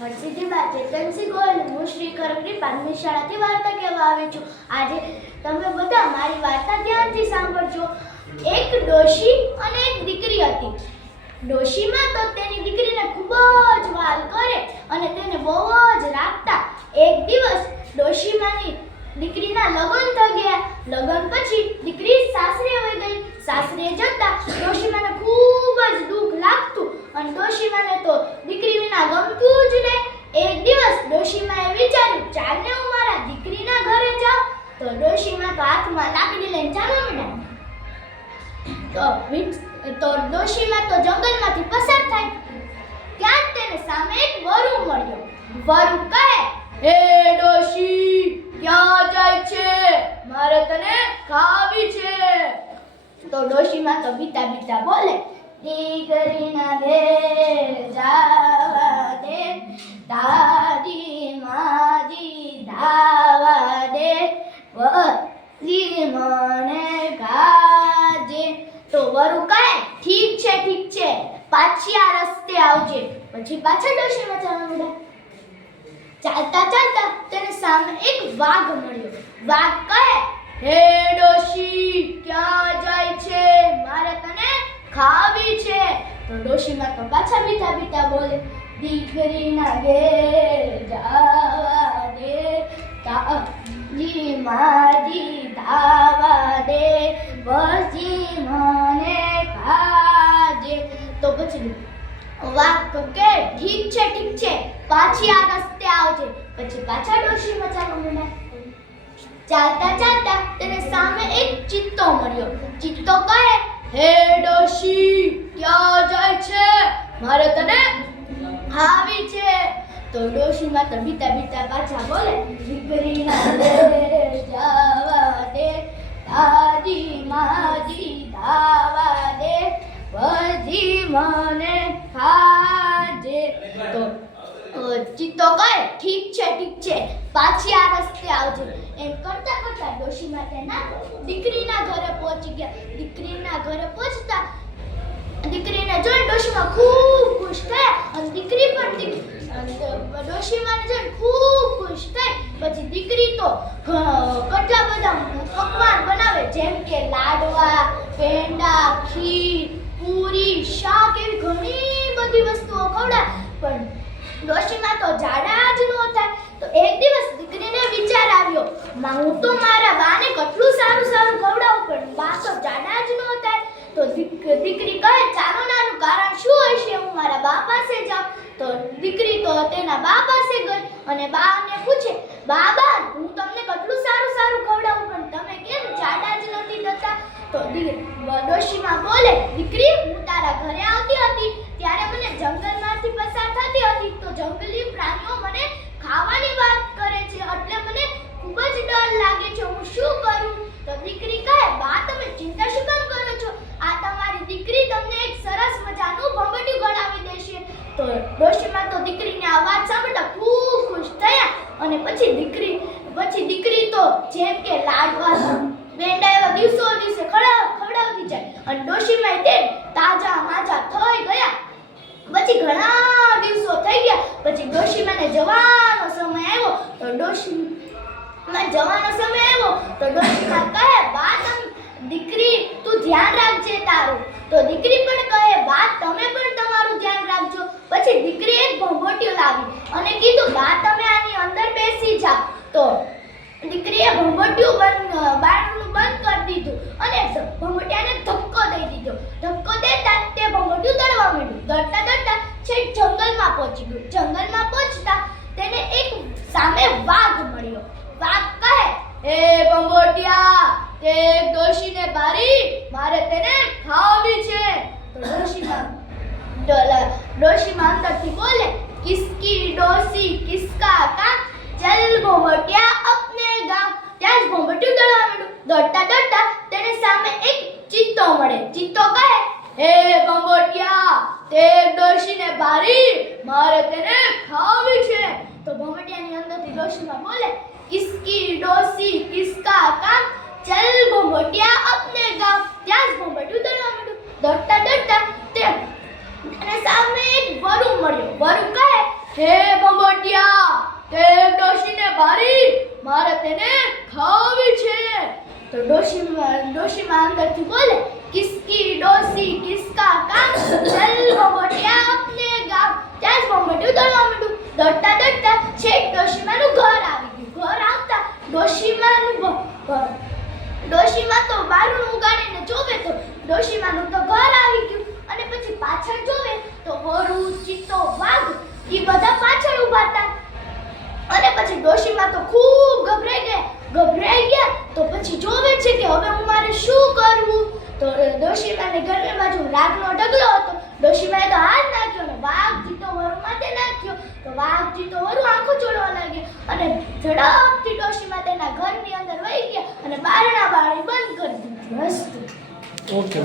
હરસિદ્ધિબા ચેતનસિંહ ગોયલ, હું શ્રી કરકરી પ્રાથમિક શાળાથી વાર્તા કહેવા આવી છું. આજે તમે બધા મારી વાર્તા ધ્યાનથી સાંભળજો. એક ડોશી અને એક દીકરી હતી. ડોશીમાં તો તેની દીકરીને ખૂબ જ વાલ કરે અને તેને બહુ જ રાખતા. એક દિવસ ડોશીમાની દીકરીના લગ્ન થઈ ગયા. લગ્ન પછી દીકરી સાસરે વહી ગઈ. સાસરે જતા ડોશીમાને ખૂબ જ દુઃખ લાગતું અને ડોશીમાને તો દીકરી વિના ગમતું જ નહીં. એક દિવસ ડોશીમાએ વિચાર્યું, ચાલ ને હું મારા દીકરીના ઘરે જાઉં. તો ડોશીમા તો હાથમાં લાકડી લઈને ચાલવા માંડ્યા. તો ડોશીમા તો જંગલમાંથી પસાર થાય. ત્યાં જ તેને સામે એક વરુ મળ્યો. વરુ કહે, હે ડોશી, ક્યાં જાય છે? મારે તને ખાવી છે. તો ડોશીમા તો બીતા બીતા બોલે, દીકરીના ઘેર જાવા દે, દાદી માજી ધાવા દે, વરજી મને ખાજે. તો વરુ કહે, ઠીક છે, પાછી આ રસ્તે આવજે. પછી પાછા ડોશીમા ચાલવા માંડ્યા. ચાલતા ચાલતા તેને સામે એક વાઘ મળ્યો. વાઘ કહે, હે ડોશી, ક્યાં જાય છે? મારે તને ખાવી છે. તો ડોશીમા તો પાછા બીતા બીતા બોલે, દીકરીના ઘેર જાવા દે, તાજી માજી ધાવા દે, વરજી મને ખાજે. તો પછી વાઘ તો કે, ઠીક છે, પાછી આ રસ્તે આવજે. પછી પાછા ડોશીમા ચાલવા માંડ્યા. ચાલતા ચાલતા તેને સામે એક ચિત્તો મળ્યો. ચિત્તો કહે, હે ડોશી, ક્યાં જાય છે? મારે તને ખાવી છે. તો ડોશીમા તો બીતા બીતા પાછા બોલે, દીકરીના ઘેર જાવા દે, દાદી માજી ધાવા દે, વરજી મને ખાજે. તો ચિત્તો કહે, ઠીક છે, પાછી આ રસ્તે આવજે. એમ કરતા કરતા ડોશીમા તેના દીકરીના ઘરે પહોંચી ગયા. દીકરીના ઘરે પહોંચતા દીકરીને જોઈને ડોશીમા ખૂબ ખુશ થયા અને દીકરી પણ ડોશીમાને જોઈને ખૂબ ખુશ થઈ. પછી દીકરી તો કેટલા બધા પકવાન બનાવે, જેમ કે લાડવા, પેંડા, ખીર, પૂરી, શાક, એવી ઘણી બધી વસ્તુઓ ખવડાવે. પણ ડોશીમા તો જાડા જ ન થાય. તો એક દિવસ દીકરીને વિચાર આવ્યો, હું તો મારા બાને કેટલું સારું ખવડાવું, પણ બા તો જાડા જ ન થાય. તો દીકરી કહે, ચાલો નાનું કારણ શું હશે, હું મારા બા પાસે જાઉં. તો દીકરી તો તેના બા પાસે ગઈ અને બાને પૂછે, બા, હું તમને કેટલું સારું ખવડાવું, પણ તમે કેમ જાડા જ નથી થતા? તો ડોશીમા બોલે, દીકરી, હું તારા ઘરે આવતી હતી ત્યારે મને જંગલમાંથી પસાર થતી હતી. તો જંગલી પ્રાણીઓ મને ખાવાની વાત કરે છે, એટલે મને ખૂબ જ ડર લાગે છે. હું શું કરું? તો દીકરી કહે, બા, તમે ચિંતા શું કામ કરો છો? આ તમારી દીકરી તમને એક સરસ મજાનું ભંગડિયું ગળાવી દેશે. તો ડોશીમા તો દીકરીની આ વાત સાંભળતા ખૂબ ખુશ થયા અને પછી દીકરી તો જેમ કે લાડવા, પેંડા એવા દિવસે ખવડાવતી જાય અને ડોશીમા તે તાજા માજા થઈ ગયા. પછી ઘણા દિવસો થઈ ગયા. પછી ડોશીમાને જવાનો સમય આવ્યો. તો ડોશીમા કહે, બા, દીકરી, તું ધ્યાન રાખજે તારું. તો દીકરી પણ કહે, બા, તમે પણ તમારું ધ્યાન રાખજો. પછી દીકરી એક ભંભોટિયો લાવી અને કીધું, બા, તમે આની અંદર બેસી જાઓ. તો દીકરીએ ભંભોટિયું બારણું બંધ કરી દીધું અને ભંભોટિયાને ધક્કો દઈ દીધો. ધક્કો દેતા તે ભંભોટિયું દળવા માંડ્યું. દળતા છેક જંગલમાં પહોંચી ગયું. જંગલમાં પહોંચતા તેને એક સામે વાઘ મળ્યો. વાઘ કહે, હે ભંભોટિયા, તે ડોશીને મારી, મારે તેને ખાવી છે. તો ડોશીમા અંદરથી બોલે, કિસકી ડોસી કિસકા કામ, ચલ ભંભોટિયા અપને ગામ. ત્યાં જ ભંભોટિયું દળવા માંડ્યું. દળતા તેને સામે એક ચિત્તો મળે. ચિત્તો કહે, હે ભંભોટિયા, તે ડોશીને મારી, મારે તેને ખાવી છે. તો ભંભોટિયાની અંદરથી ડોશીમા બોલે, કિસકી ડોસી કિસકા કામ, ચલ ભંભોટિયા અપને ગામ. ત્યાં જ ભંભોટિયું દળવા માંડ્યું. દળતા તે અને સામે એક વરુ મળ્યો. વરુ કહે, હે બંબોટિયા, તે ડોશીને મારી, મારે તેને ખાવી છે. તો ડોશીમાં અંદરથી બોલે, કિસકી ડોસી કિસકા કામ, ચલ બંબોટિયા अपने गाँव. ત્યાં જ બંબોટિયું દોડવા માંડ્યું. દોડતા દોડતા છેક ડોશીમાનું ઘર આવી ગયું. ઘર આવતા ડોશીમાં તો બારણું ઉગાડીને જોવે તો ડોશીમાનું તો ઘર આવી ગયું. અને પછી પાછળ જોવે તો વરુ, ચિત્તો, વાઘ ઈ બધા પાછળ ઊભા હતા. અને પછી ડોશીમાં તો ખૂબ ગભરાઈ ગયા. તો પછી જોવે છે કે હવે હું મારે શું કરવું. તો ડોશીમાને ઘરની બાજુ રાગનો ઢગલો હતો. ડોશીમાએ તો હાથ નાખ્યો ને વાઘ, ચિત્તો, વરુ માથે નાખ્યો. તો વાઘ, ચિત્તો, વરુ આંખો ચોળવા લાગ્યા અને ઝડપથી ડોશીમા તેના ઘરની અંદર વહી ગયા અને બારણા બારી બંધ કરી દીધી. ઓકે.